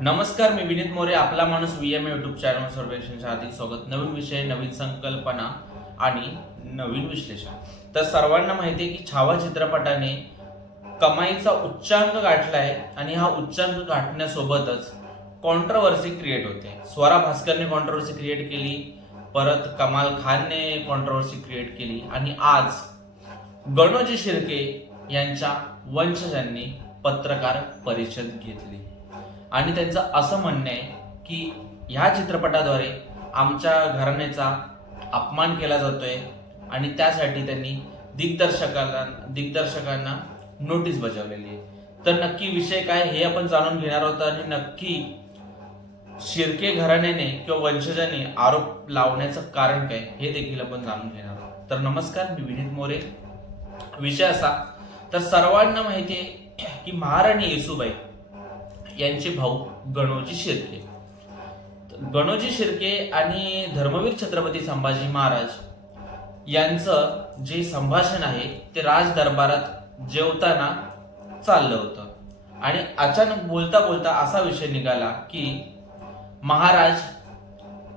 नमस्कार मी विनीत मोरे आपला माणूस व्ही एम युट्यूब चॅनल सर्वेक्षणच्या हार्दिक स्वागत. नवीन विषय नवीन संकल्पना आणि नवीन विश्लेषण. तर सर्वांना माहिती आहे की छावा चित्रपटाने कमाईचा उच्चांक गाठलाय आणि हा उच्चांक गाठण्यासोबतच कॉन्ट्रोवर्सी क्रिएट होते. स्वरा भास्करने कॉन्ट्रवर्सी क्रिएट केली परत कमाल खानने कॉन्ट्रवर्सी क्रिएट केली आणि आज गणोजी शिर्के यांच्या वंशजांनी पत्रकार परिषद घेतली. आणि त्यांचं असं म्हणणं आहे की ह्या चित्रपटाद्वारे आमच्या घराण्याचा अपमान केला जातोय आणि त्यासाठी त्यांनी दिग्दर्शकाला दिग्दर्शकांना नोटीस बजावलेली आहे. तर नक्की विषय काय हे आपण जाणून घेणार आहोत आणि नक्की शिर्के घराण्याने किंवा वंशजाने आरोप लावण्याचं कारण काय हे देखील आपण जाणून घेणार आहोत. तर नमस्कार मी विनीत मोरे. विषय असा तर सर्वांना माहिती आहे की महाराणी येसुबाई यांचे भाऊ गणोजी शिर्के. गणोजी शिर्के आणि धर्मवीर छत्रपती संभाजी महाराज यांचं जे संभाषण आहे ते राज दरबारात जेवताना चाललं होतं. आणि अचानक बोलता बोलता असा विषय निघाला की महाराज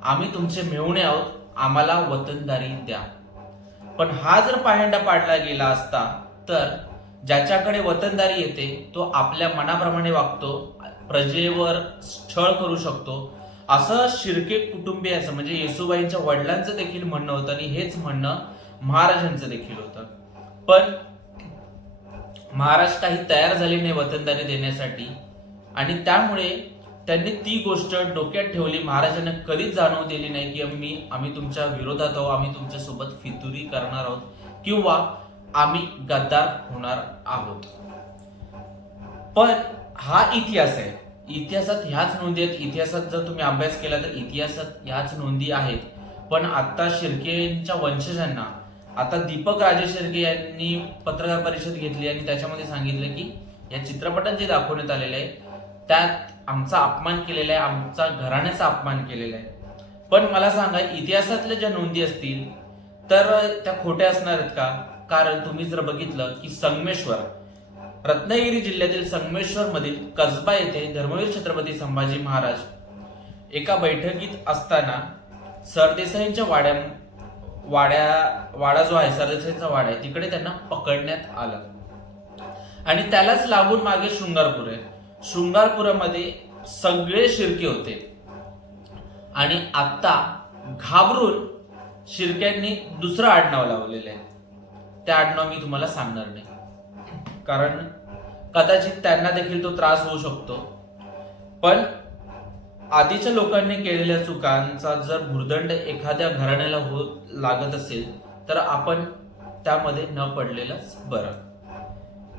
आम्ही तुमचे मेहुणे आहोत आम्हाला वतनदारी द्या. पण हा जर पायंडा पाडला गेला असता तर ज्याच्याकडे वतनदारी येते तो आपल्या मनाप्रमाणे वागतो प्रजेवर छळ करू शकतो. असं शिर्के कुटुंबियाचं म्हणजे येसुबाईंच्या वडिलांचं देखील म्हणणं होतं आणि हेच म्हणणं महाराजांचं देखील होतं. पण महाराज काही तयार झाले नाही वतनदारी देण्यासाठी आणि त्यामुळे त्यांनी ती गोष्ट डोक्यात ठेवली. महाराजांना कधीच जाणवू दिली नाही की आम्ही आम्ही तुमच्या विरोधात आहोत आम्ही तुमच्यासोबत फितुरी करणार आहोत किंवा आम्ही गद्दार होणार आहोत. पण हा इतिहास आहे. इतिहासात ह्याच नोंदी आहेत. इतिहासात जर तुम्ही अभ्यास केला तर इतिहासात ह्याच नोंदी आहेत. पण आता शिर्केच्या वंशजांना आता दीपक राजे शिर्के यांनी पत्रकार परिषद घेतली आणि त्याच्यामध्ये सांगितलं की या चित्रपटात जे दाखवण्यात आलेलं आहे त्यात आमचा अपमान केलेला आहे आमचा घराण्याचा अपमान केलेला आहे. पण मला सांगा इतिहासातल्या ज्या नोंदी असतील तर त्या खोट्या असणार आहेत का? कारण तुम्ही जर बघितलं की संगमेश्वर रत्नागिरी जिल्ह्यातील संगमेश्वर मधील कसबा येथे धर्मवीर छत्रपती संभाजी महाराज एका बैठकीत असताना सरदेसाईंच्या वाड्या वाड्या वाडा जो आहे सरदेसाईंचा वाडा आहे तिकडे त्यांना पकडण्यात आलं. आणि त्यालाच लागून मागे शृंगारपूर. आहे शृंगारपुरामध्ये सगळे शिरके होते. आणि आता घाबरून शिरक्यांनी दुसरं आडनाव लावलेलं आहे. ते आडनाव मी तुम्हाला सांगणार नाही. कारण कदाचित त्यांना देखील तो त्रास होऊ शकतो. पण आधीच्या लोकांनी केलेल्या चुकांचा जर भूर्दंड एखाद्या घराण्याला हो लागत असेल तर आपण त्यामध्ये न पडलेलंच बरं.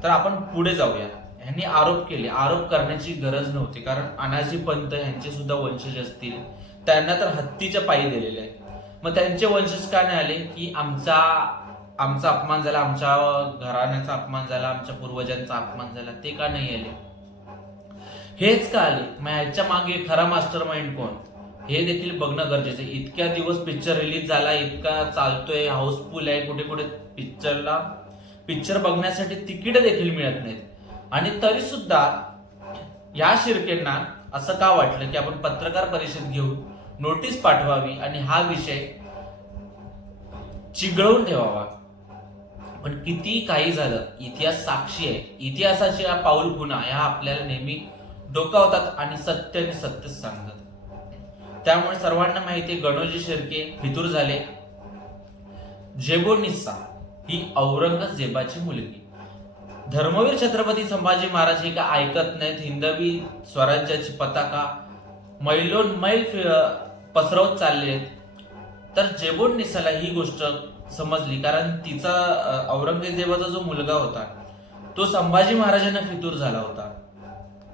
तर आपण पुढे जाऊया. ह्यांनी आरोप केले. आरोप करण्याची गरज नव्हती. कारण अनाजी पंत यांचे सुद्धा वंशज असतील. त्यांना तर हत्तीच्या पायी दिलेले आहे मग त्यांचे वंशज का नाही आले? की आमचा आमचा अपमान झाला आमच्या घराण्याचा अपमान झाला आमच्या पूर्वजांचा अपमान झाला ते का नाही आले? हेच का आले? मग ह्याच्या मागे खरा मास्टर माइंड कोण? हे देखील बघणं गरजेचं आहे. इतक्या दिवस पिक्चर रिलीज झाला इतका चालतोय हाऊसफुल आहे कुठे कुठे पिक्चरला पिक्चर बघण्यासाठी तिकीट देखील मिळत नाहीत. आणि तरी सुद्धा या शिर्केंना असं का वाटलं की आपण पत्रकार परिषद घेऊन नोटीस पाठवावी आणि हा विषय चिघळून ठेवावा? पण किती काही झालं इतिहास साक्षी आहे. इतिहासाची हा पाऊल खुणा ह्या आपल्याला नेहमी डोकावतात आणि सत्य आणि सत्यच सांगतात. त्यामुळे सर्वांना माहिती आहे गणोजी शिर्के फितूर झाले. जेबोनिस्सा ही औरंगजेबाची मुलगी. धर्मवीर छत्रपती संभाजी महाराज हे का ऐकत नाहीत? हिंदवी स्वराज्याची पताका मैलोन मैल पसरवत चालले आहेत तर जेबोनिसाला ही गोष्ट समजली. कारण तिचा औरंगजेबाचा जो मुलगा होता तो संभाजी महाराजांना फितूर झाला होता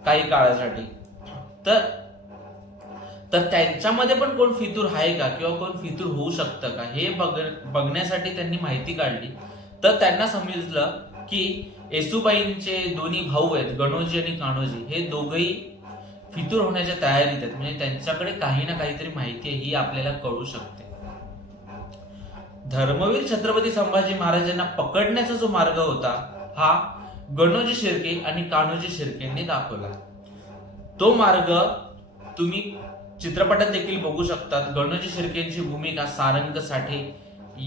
काही काळासाठी. तर तर त्यांच्यामध्ये पण कोण फितूर आहे का? किंवा कोण फितूर होऊ शकतं का? हे बघ बघण्यासाठी त्यांनी माहिती काढली. तर त्यांना समजलं की येसुबाईंचे दोन्ही भाऊ आहेत गणोजी आणि कान्होजी. हे दोघही फितूर होण्याच्या तयारीत आहेत. म्हणजे त्यांच्याकडे काही ना काहीतरी माहिती आहे ही आपल्याला कळू शकते. धर्मवीर छत्रपती संभाजी महाराजांना पकडण्याचा जो मार्ग होता हा गणोजी शिर्के आणि कान्होजी शिर्केंनी दाखवला. तो मार्ग तुम्ही चित्रपटात देखील बघू शकतात. गणोजी शिर्केंची भूमिका सारंग साठे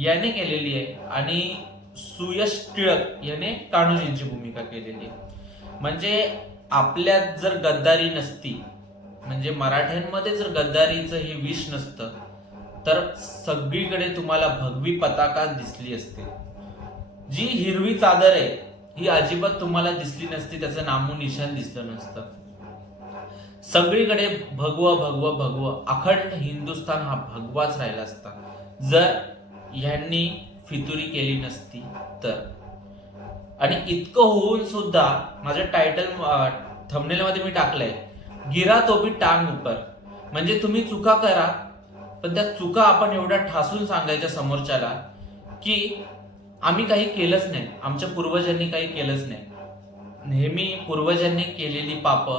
याने केलेली आहे आणि सुयश टिळक याने कान्होजींची भूमिका केलेली आहे. म्हणजे आपल्यात जर गद्दारी नसती म्हणजे मराठ्यांमध्ये जर गद्दारीचं हे विष नसतं तर सगळीकडे तुम्हाला भगवी पताका दिसली असते. जी हिरवी चादर आहे ही अजिबात तुम्हाला दिसली नसती त्याचं नामोनिशान दिसलं नसतं. सगळीकडे भगव भगव भगव. अखंड हिंदुस्थान हा भगवाच राहिला असता. जर ह्यांनी फितुरी केली नसती तर. आणि इतकं होऊन सुद्धा माझ्या टायटल थंबनेलमध्ये मी टाकलंय गिरा तो बी टांग उपर. म्हणजे तुम्ही चुका करा पण त्या चुका आपण एवढ्या ठासून सांगायच्या समोरच्याला की आम्ही काही केलंच नाही. आमच्या पूर्वजांनी काही केलंच नाही. नेहमी पूर्वजांनी केलेली पाप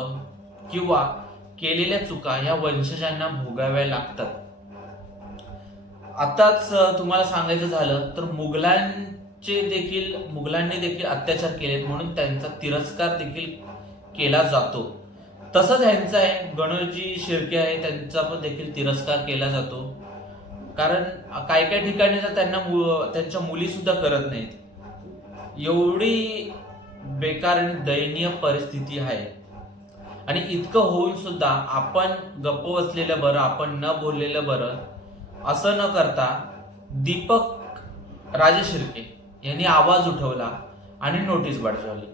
किंवा केलेल्या चुका ह्या वंशजांना भोगाव्या लागतात. आताच तुम्हाला सांगायचं झालं तर मुघलांचे देखील मुघलांनी देखील अत्याचार केलेत म्हणून त्यांचा तिरस्कार देखील केला जातो. तसंच ह्यांचा आहे गणोजी शिर्के आहे त्यांचा पण देखील तिरस्कार केला जातो. कारण काय काय ठिकाणी तर त्यांना मु- त्यांच्या मुलीसुद्धा करत नाहीत. एवढी बेकार आणि दयनीय परिस्थिती आहे. आणि इतकं होऊन सुद्धा आपण गप्प बसलेलं बरं आपण न बोललेलं बरं असं न करता दीपक राजे शिर्के यांनी आवाज उठवला आणि नोटीस बजावली.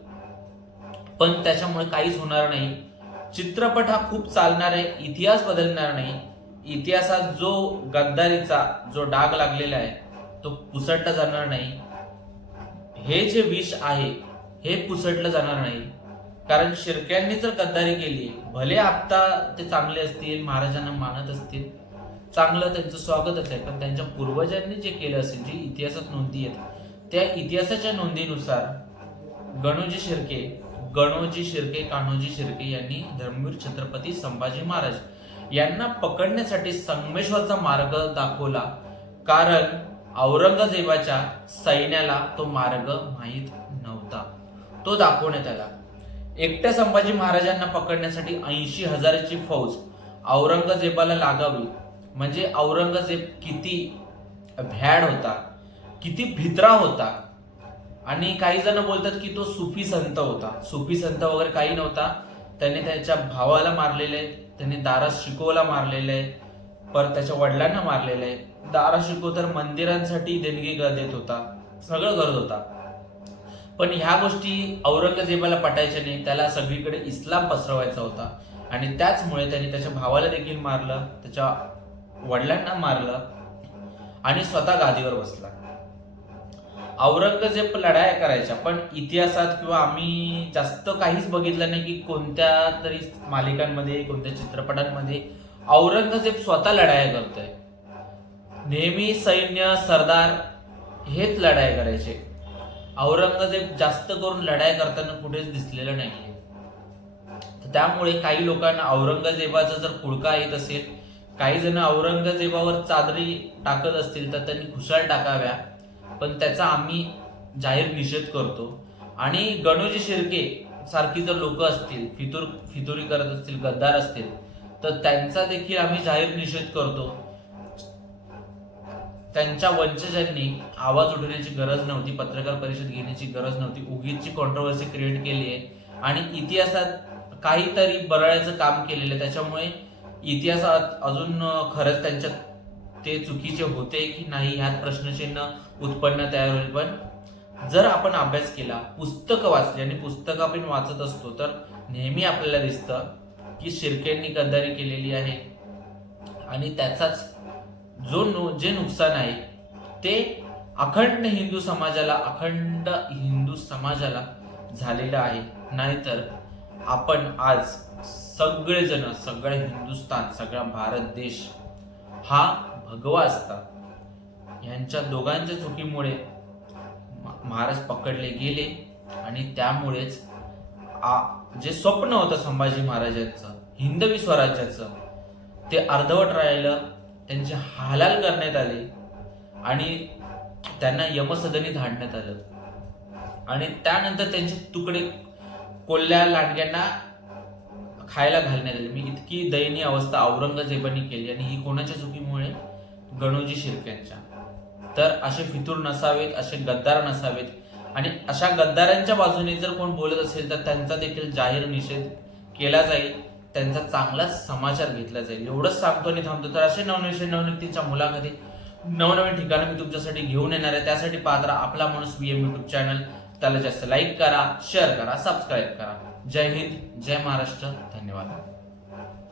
पण त्याच्यामुळे काहीच होणार नाही. चित्रपट हा खूप चालणार आहे इतिहास बदलणार नाही. इतिहासात जो गद्दारीचा जो डाग लागलेला आहे तो पुसटला जाणार नाही. हे जे विष आहे हे पुसटलं जाणार नाही. कारण शिर्क्यांनी जर गद्दारी केली भले आत्ता ते चांगले असतील महाराजांना मानत असतील चांगलं त्यांचं स्वागतच आहे पण त्यांच्या पूर्वजांनी जे केलं असेल जी इतिहासात नोंदी आहेत त्या इतिहासाच्या नोंदीनुसार गणोजी शिर्के गणोजी शिर्के कान्होजी शिर्के यांनी धर्मवीर छत्रपती संभाजी महाराज यांना पकडण्यासाठी संगमेश्वरचा मार्ग दाखवला. कारण औरंगजेबाच्या सैन्याला तो मार्ग माहीत नव्हता. तो दाखवण्यात आला. एकट्या संभाजी महाराजांना पकडण्यासाठी ऐंशी हजाराची फौज औरंगजेबाला लागावी. म्हणजे औरंगजेब किती भ्याड होता किती भित्रा होता आणि काही जण बोलतात की तो सुफी संत होता. सुफी संत वगैरे काही नव्हता. त्याने त्याच्या भावाला मारलेले आहे त्याने दारा शिकोला मारलेले आहे परत त्याच्या वडिलांना मारलेलं. आहे दारा शिको तर मंदिरांसाठी देणगी देत होता. सगळं करत होता. पण ह्या गोष्टी औरंगजेबाला पटायच्या नाही. त्याला सगळीकडे इस्लाम पसरवायचा होता. आणि त्याचमुळे त्याने त्याच्या भावाला देखील मारलं त्याच्या वडिलांना मारलं आणि स्वतः गादीवर बसला. औरंगजेब लढाया करायच्या पण इतिहासात किंवा आम्ही जास्त काहीच बघितलं नाही की कोणत्या तरी मालिकांमध्ये कोणत्या चित्रपटांमध्ये औरंगजेब स्वतः लढाया करतोय. नेहमी सैन्य सरदार हेच लढाया करायचे. औरंगजेब जास्त करून लढाया करताना कुठेच दिसलेलं नाही त्यामुळे काही लोकांना औरंगजेबाचा जर पुळका येत असेल काही जण औरंगजेबावर चादरी टाकत असतील तर त्यांनी खुशाल टाकाव्या. पण त्याचा आम्ही जाहीर निषेध करतो. आणि गणोजी शिर्के सारखी जर लोक असतील फितूर फितुरी करत असतील गद्दार असतील तर त्यांचा देखील आम्ही जाहीर निषेध करतो. त्यांच्या वंशजांनी आवाज उठवण्याची गरज नव्हती पत्रकार परिषद घेण्याची गरज नव्हती उगीची कॉन्ट्रोवर्सी क्रिएट केली आहे. आणि इतिहासात काहीतरी बरळ्याचं काम केलेलं आहे. त्याच्यामुळे इतिहासात अजून खरंच त्यांच्या ते चुकीचे होते की नाही ह्यात प्रश्नचिन्ह उत्पन्न तयार होईल. पण जर आपण अभ्यास केला पुस्तकं वाचली आणि पुस्तकं आपण वाचत असतो तर नेहमी आपल्याला दिसतं की शिर्केंनी गद्दारी केलेली आहे. आणि त्याचाच जो नु जे नुकसान आहे ते अखंड हिंदू समाजाला अखंड हिंदू समाजाला झालेलं आहे. नाहीतर आपण आज सगळेजण सगळं हिंदुस्तान सगळा भारत देश हा भगवा असता यांच्या दोघांच्या चुकीमुळे महाराज पकडले गेले आणि त्यामुळेच आ- जे स्वप्न होतं संभाजी महाराजांचं हिंदवी स्वराज्याचं ते अर्धवट राहिलं त्यांचे हालाल करण्यात आले आणि त्यांना यमसदनी धाडण्यात आलं. आणि त्यानंतर त्यांचे तुकडे कोल्ह्या लांडग्यांना खायला घालण्यात आले. मी इतकी दयनीय अवस्था औरंगजेबाने केली आणि ही कोणाच्या चुकीमुळे? गणोजी शिर्क्यांच्या. तर असे फितूर नसावेत असे गद्दार नसावेत. आणि अशा गद्दारांच्या बाजूने जर कोण बोलत असेल तर त्यांचा देखील जाहीर निषेध केला जाईल. त्यांचा चांगलाच समाचार घेतला जाईल. एवढंच सांगतो आणि थांबतो. तर असे नवनवीन नवनितीच्या मुलाखती नवनवीन ठिकाणं मी तुमच्यासाठी घेऊन येणार आहे. त्यासाठी पात्र आपला माणूस बी एम युट्यूब चॅनल त्याला जास्त लाईक करा शेअर करा सबस्क्राईब करा. जय हिंद जय महाराष्ट्र. धन्यवाद.